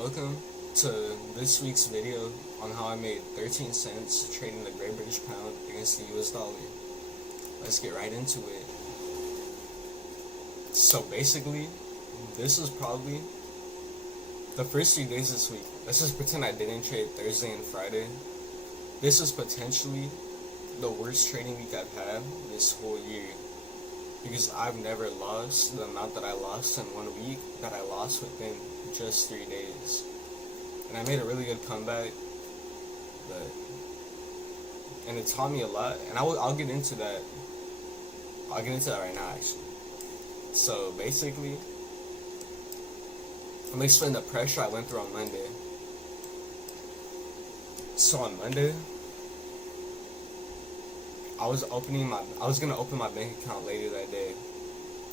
Welcome to this week's video on how I made 13 cents trading the Great British Pound against the US dollar. Let's get right into it. So basically, this is probably the first 3 days this week. Let's just pretend I didn't trade Thursday and Friday. This is potentially the worst trading week I've had this whole year, because I've never lost the amount that I lost in 1 week that I lost within just 3 days. And I made a really good comeback, and it taught me a lot, and I'll get into that. I'll get into that right now, actually. So basically, I'm gonna explain the pressure I went through on Monday. So on Monday, I was gonna open my bank account later that day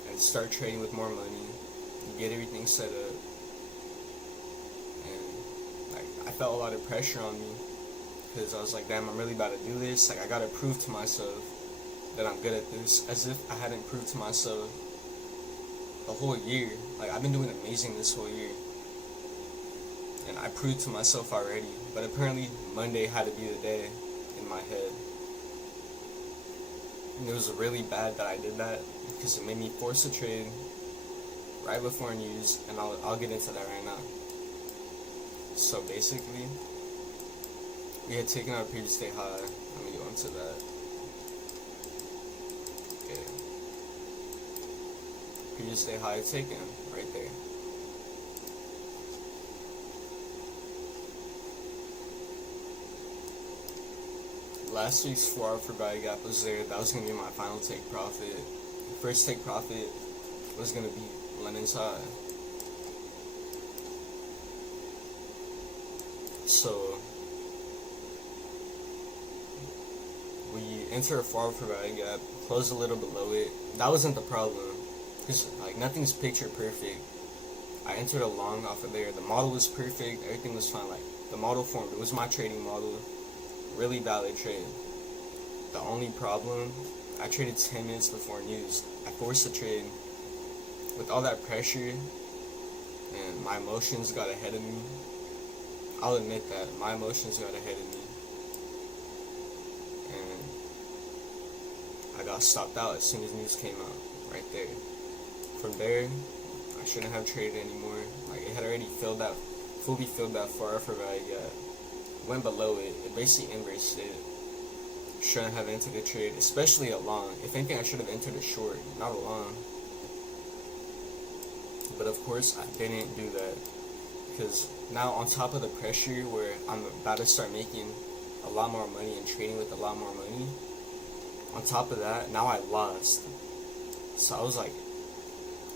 and start trading with more money, get everything set up. I felt a lot of pressure on me because I was like, damn, I'm really about to do this. Like, I gotta prove to myself that I'm good at this, as if I hadn't proved to myself the whole year. Like, I've been doing amazing this whole year, and I proved to myself already. But apparently Monday had to be the day in my head, and it was really bad that I did that because it made me force a trade right before news, and I'll get into that right now. So basically, we had taken our previous day high. Let me go into that. Okay. Previous day high taken right there. Last week's 4-hour for value gap was there. That was going to be my final take profit. The first take profit was going to be London's high. So we enter a 4-hour for value gap, close a little below it. That wasn't the problem, because like nothing's picture perfect. I entered a long off of there. The model was perfect. Everything was fine. Like, the model formed. It was my trading model. Really valid trade. The only problem, I traded 10 minutes before news. I forced the trade with all that pressure, and my emotions got ahead of me. I'll admit that my emotions got ahead of me, and I got stopped out as soon as news came out, right there. From there, I shouldn't have traded anymore. Like, it had already fully filled that 4-hour for value gap. Went below it. It basically embraced it. Shouldn't have entered a trade, especially a long. If anything, I should have entered a short, not a long. But of course, I didn't do that, because now, on top of the pressure where I'm about to start making a lot more money and trading with a lot more money, on top of that, now I lost. So I was like,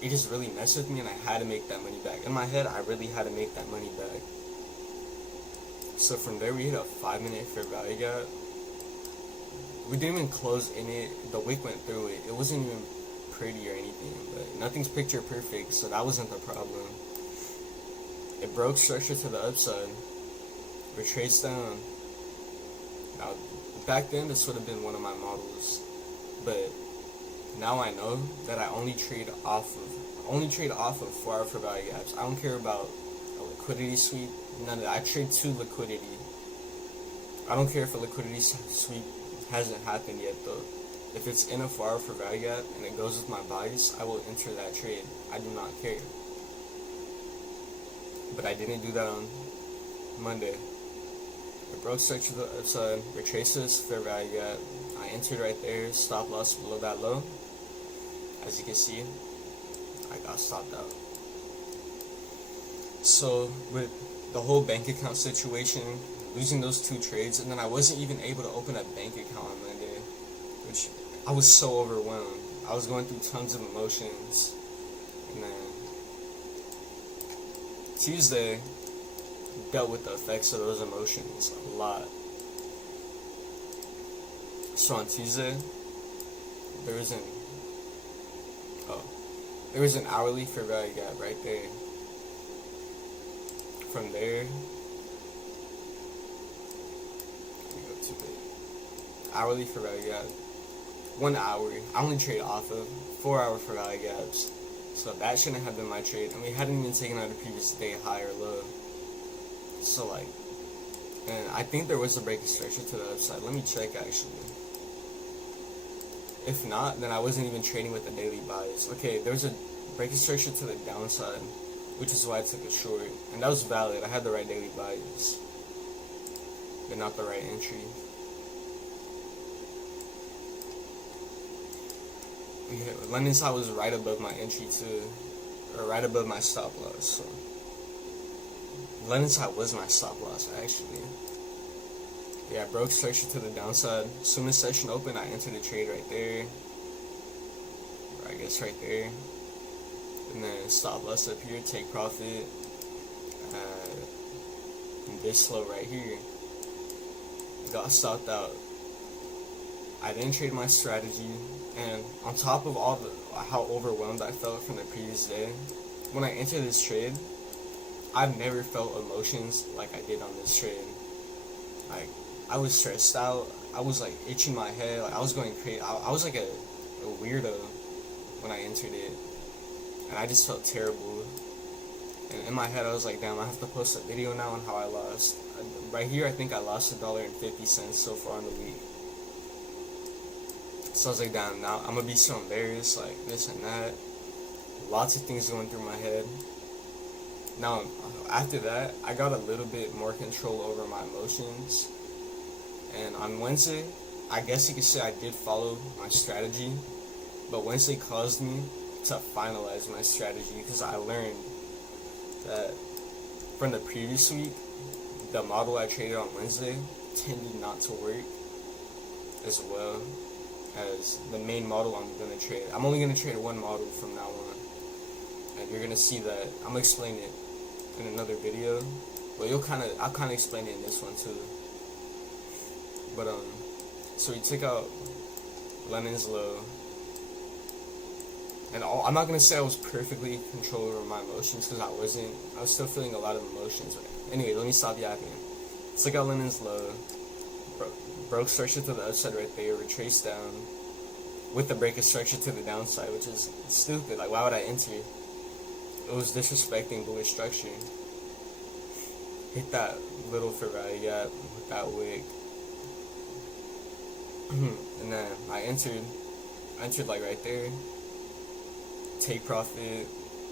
it just really messed with me, and I had to make that money back. In my head, I really had to make that money back. So from there, we hit a 5-minute fair value gap. We didn't even close in it. The wick went through it. It wasn't even pretty or anything, but nothing's picture perfect, so that wasn't the problem. It broke structure to the upside, retraced down. Now, back then, this would have been one of my models, but now I know that I only trade off of 4-hour for value gaps. I don't care about a liquidity sweep, none of that. I trade to liquidity. I don't care if a liquidity sweep hasn't happened yet, though. If it's in a 4-hour for value gap and it goes with my bias, I will enter that trade. I do not care. But I didn't do that on Monday. It broke structure to the upside, retraces fair value gap. I entered right there, stop loss below that low. As you can see, I got stopped out. So with the whole bank account situation, losing those 2 trades, and then I wasn't even able to open a bank account on Monday, which I was so overwhelmed. I was going through tons of emotions, and then Tuesday dealt with the effects of those emotions a lot. So on Tuesday, there was an hourly fair value gap right there. From there, let me go to the hourly fair value gap. 1 hour, I only trade off of 4-hour fair value gaps. So that shouldn't have been my trade, and we hadn't even taken out a previous day high or low. So like, and I think there was a break of structure to the upside. Let me check actually. If not, then I wasn't even trading with the daily buys. Okay, there was a break of structure to the downside, which is why I took a short, and that was valid. I had the right daily buys, but not the right entry. Yeah, London side was right above my entry too, or right above my stop loss. So London side was my stop loss actually. Yeah, I broke structure to the downside. As soon as session opened, I entered the trade right there, or I guess right there, and then stop loss up here, take profit. This low right here, got stopped out. I didn't trade my strategy, and on top of all the how overwhelmed I felt from the previous day, when I entered this trade, I've never felt emotions like I did on this trade. Like, I was stressed out. I was like itching my head. Like, I was going crazy. I was like a weirdo when I entered it, and I just felt terrible. And in my head, I was like, damn, I have to post a video now on how I lost. Right here, I think I lost $1.50 so far in the week. So I was like, damn, now I'm gonna be so embarrassed, like this and that. Lots of things going through my head. Now, after that, I got a little bit more control over my emotions. And on Wednesday, I guess you could say I did follow my strategy. But Wednesday caused me to finalize my strategy because I learned that from the previous week, the model I traded on Wednesday tended not to work as well as the main model I'm going to trade. I'm only going to trade one model from now on, and you're going to see that. I'm going to explain it in another video, but I'll kind of explain it in this one too. But so we took out London's low, and I'm not going to say I was perfectly in control over my emotions, because I wasn't. I was still feeling a lot of emotions. Anyway, let me stop yapping. Took out London's low, broke structure to the upside right there, retraced down, with the break of structure to the downside, which is stupid. Like, why would I enter? It was disrespecting bullish structure. Hit that little fair value gap with that wick. And then I entered like right there. Take profit,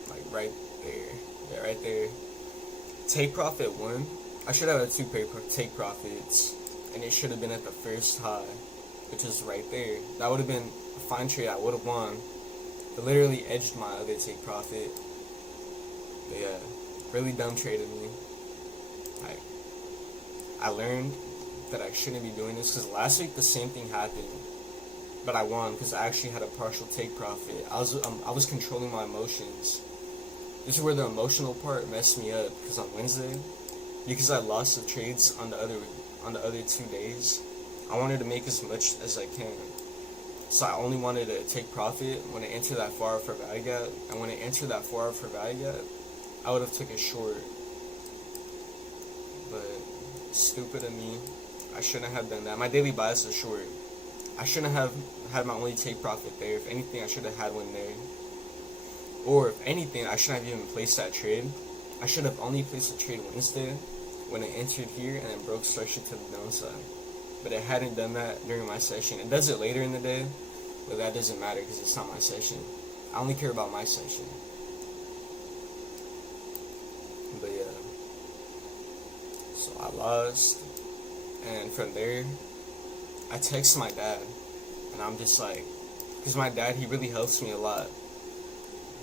like right there. Yeah, right there. Take profit 1. I should have had 2 take profits, and it should have been at the first high, which is right there. That would have been a fine trade. I would have won. It literally edged my other take profit. But yeah, really dumb trade of me. I learned that I shouldn't be doing this, because last week the same thing happened, but I won because I actually had a partial take profit. I was controlling my emotions. This is where the emotional part messed me up, because on Wednesday, because I lost the trades on the other 2 days, I wanted to make as much as I can. So I only wanted to take profit when it entered that far for value gap, and when it entered that far for value gap, I would have took a short. But stupid of me, I shouldn't have done that. My daily bias is short. I shouldn't have had my only take profit there. If anything, I should have had one there. Or if anything, I shouldn't have even placed that trade. I should have only placed the trade Wednesday when it entered here and then broke structure to the downside. But it hadn't done that during my session. It does it later in the day, but that doesn't matter because it's not my session. I only care about my session. But yeah. So I lost. And from there, I text my dad. And I'm just like, because my dad, he really helps me a lot.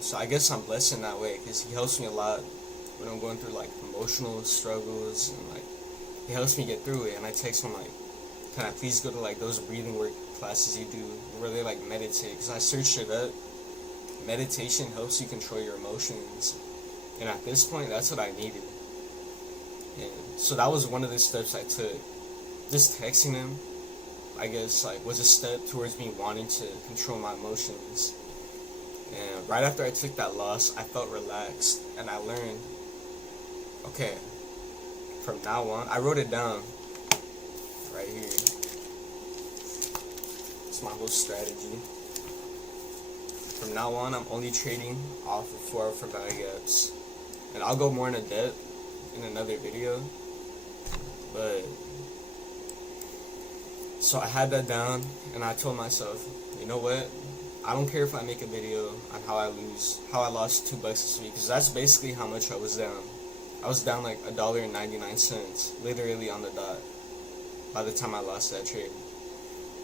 So I guess I'm blessed in that way, because he helps me a lot when I'm going through like emotional struggles, and like he helps me get through it. And I text him like, can I please go to like those breathing work classes you do where they like meditate? Because I searched it up. Meditation helps you control your emotions, and at this point, that's what I needed. And so that was one of the steps I took. Just texting him, I guess, like, was a step towards me wanting to control my emotions. And right after I took that loss, I felt relaxed, and I learned, okay, from now on, I wrote it down right here. It's my whole strategy. From now on, I'm only trading off of 4 hour for value gaps. And I'll go more into depth in another video. But so I had that down, and I told myself, you know what? I don't care if I make a video on how I lost $2 this week, because that's basically how much I was down. I was down like $1.99, literally on the dot, by the time I lost that trade.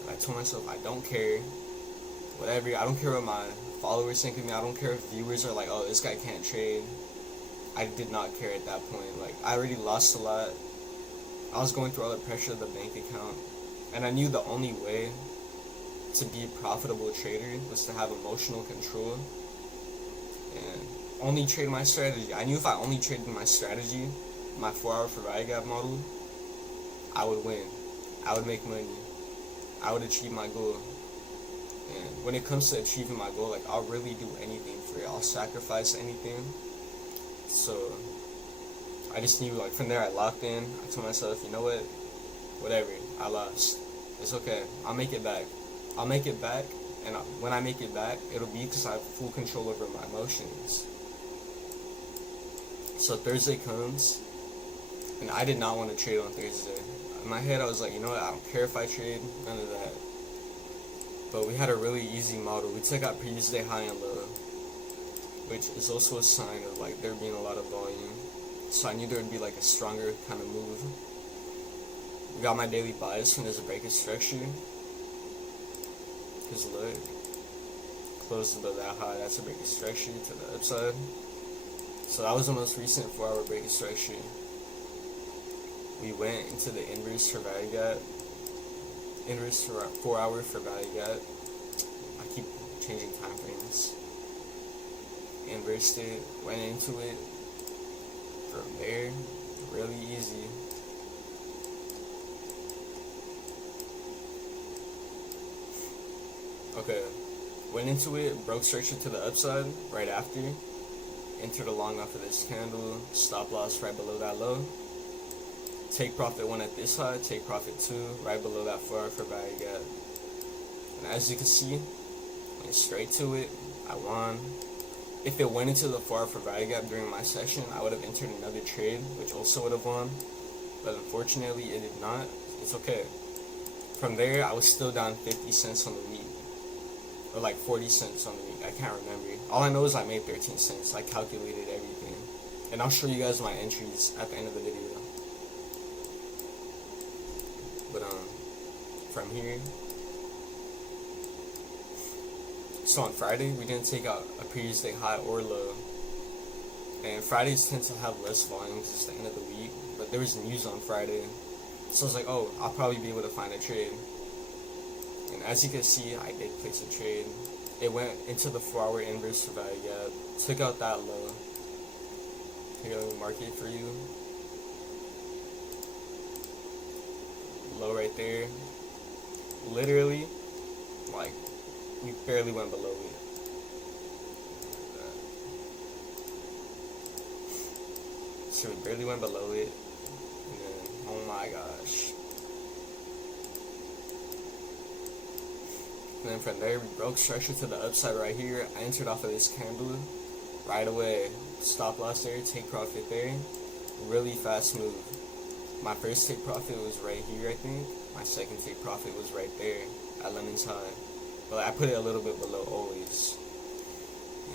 And I told myself, I don't care, whatever. I don't care what my followers think of me. I don't care if viewers are like, oh, this guy can't trade. I did not care at that point. Like, I already lost a lot. I was going through all the pressure of the bank account, and I knew the only way to be a profitable trader was to have emotional control and only trade my strategy. I knew if I only traded my strategy, my 4-hour for value gap model, I would win. I would make money. I would achieve my goal. And when it comes to achieving my goal, like, I'll really do anything for it. I'll sacrifice anything. So I just knew, like, from there I locked in. I told myself, you know what, whatever, I lost. It's okay. I'll make it back. I'll make it back, and when I make it back, it'll be because I have full control over my emotions. So Thursday comes, and I did not want to trade on Thursday. In my head, I was like, you know what, I don't care if I trade, none of that. But we had a really easy model. We took out previous day high and low, which is also a sign of, like, there being a lot of volume. So I knew there would be, like, a stronger kind of move. We got my daily bias when there's a break of structure. Because look, close above that high, that's a break of structure to the upside. So that was the most recent 4-hour break of structure. We went into the inverse for value gap. Inverse for 4-hour for value gap. I keep changing time frames. Inversed it, went into it. From there, really easy. Okay, went into it, broke structure to the upside right after, entered a long off of this candle, stop loss right below that low, take profit 1 at this high, take profit 2 right below that 4-hour for value gap. And as you can see, went straight to it, I won. If it went into the 4-hour for value gap during my session, I would have entered another trade, which also would have won, but unfortunately it did not. It's okay. From there, I was still down 50 cents on the week. Or like 40 cents on the week, I can't remember. All I know is I made 13 cents. I calculated everything. And I'll show you guys my entries at the end of the video. But from here, so on Friday, we didn't take out a previous day high or low. And Fridays tend to have less volume because it's the end of the week. But there was news on Friday. So I was like, oh, I'll probably be able to find a trade. And as you can see, I did place a trade. It went into the 4-hour inverse for value gap, took out that low. Here, let me mark it for you. Low right there. Literally, like, we barely went below it. So we barely went below it. And then, oh my gosh. And then from there, we broke structure to the upside right here. I entered off of this candle right away. Stop loss there, take profit there. Really fast move. My first take profit was right here, I think. My second take profit was right there at Lemon's High. But I put it a little bit below always.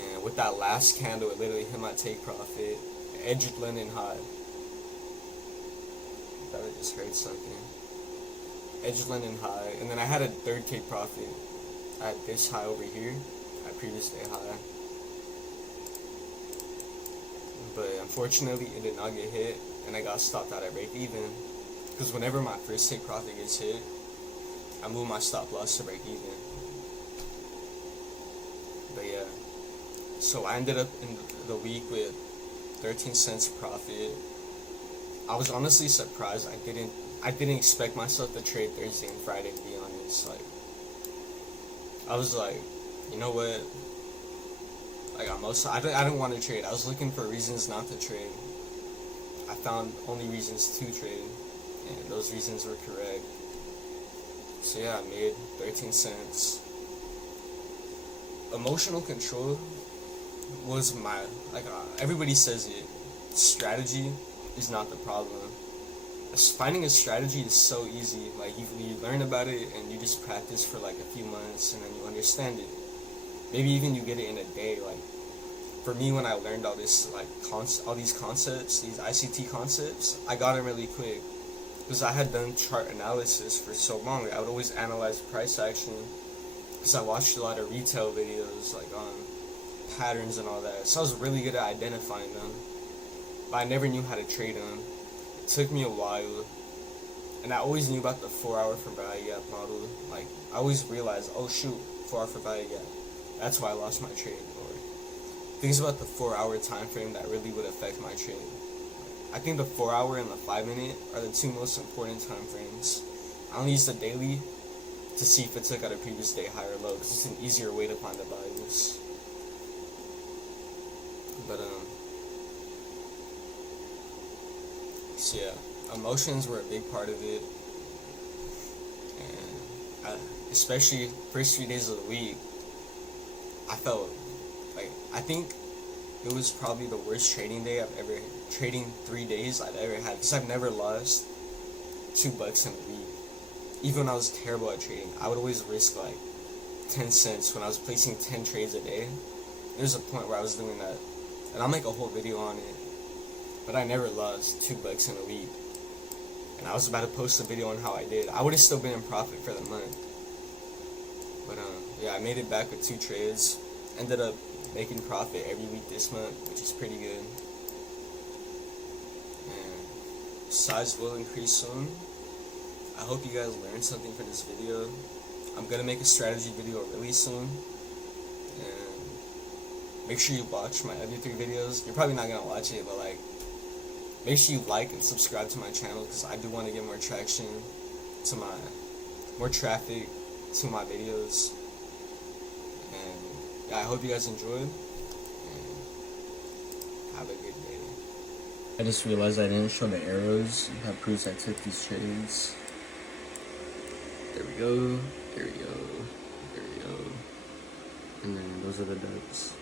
And with that last candle, it literally hit my take profit. Edged London High. I thought it just heard something. Edged London High. And then I had a third take profit at this high over here, at previous day high. But unfortunately, it did not get hit, and I got stopped out at break even. Because whenever my first take profit gets hit, I move my stop loss to break even. But yeah, so I ended up in the week with 13 cents profit. I was honestly surprised. I didn't expect myself to trade Thursday and Friday, to be honest. Like, I was like, you know what? Like, I didn't want to trade. I was looking for reasons not to trade. I found only reasons to trade, and those reasons were correct. So yeah, I made 13 cents. Emotional control was my, like, everybody says it. Strategy is not the problem. finding a strategy is so easy. Like you learn about it and you just practice for like a few months and then you understand it. Maybe even you get it in a day. Like for me, when I learned all this like all these concepts, these ICT concepts, I got them really quick because I had done chart analysis for so long. I would always analyze price action because I watched a lot of retail videos like on patterns and all that. So I was really good at identifying them, but I never knew how to trade them. It took me a while, and I always knew about the 4-hour for value gap model. Like I always realized, oh shoot, 4-hour for value gap. That's why I lost my trade. Or things about the 4-hour time frame that really would affect my trade. I think the 4-hour and the 5-minute are the two most important time frames. I only use the daily to see if it took out a previous day high or low, because it's an easier way to find the values. But so yeah, emotions were a big part of it, and especially first few days of the week, I felt like, I think it was probably the worst trading 3 days I've ever had, because I've never lost $2 in a week. Even when I was terrible at trading, I would always risk like 10 cents when I was placing 10 trades a day. There's a point where I was doing that, and I'll make a whole video on it, but I never lost $2 in a week. And I was about to post a video on how I did. I would have still been in profit for the month. But yeah, I made it back with 2 trades. Ended up making profit every week this month, which is pretty good. And size will increase soon. I hope you guys learned something from this video. I'm gonna make a strategy video really soon. And make sure you watch my other 3 videos. You're probably not gonna watch it, but like, make sure you like and subscribe to my channel, because I do want to get more traction to more traffic to my videos. And yeah, I hope you guys enjoyed, and have a good day. I just realized I didn't show the arrows. That proves I took these trades. There we go, there we go, there we go. And then those are the dubs.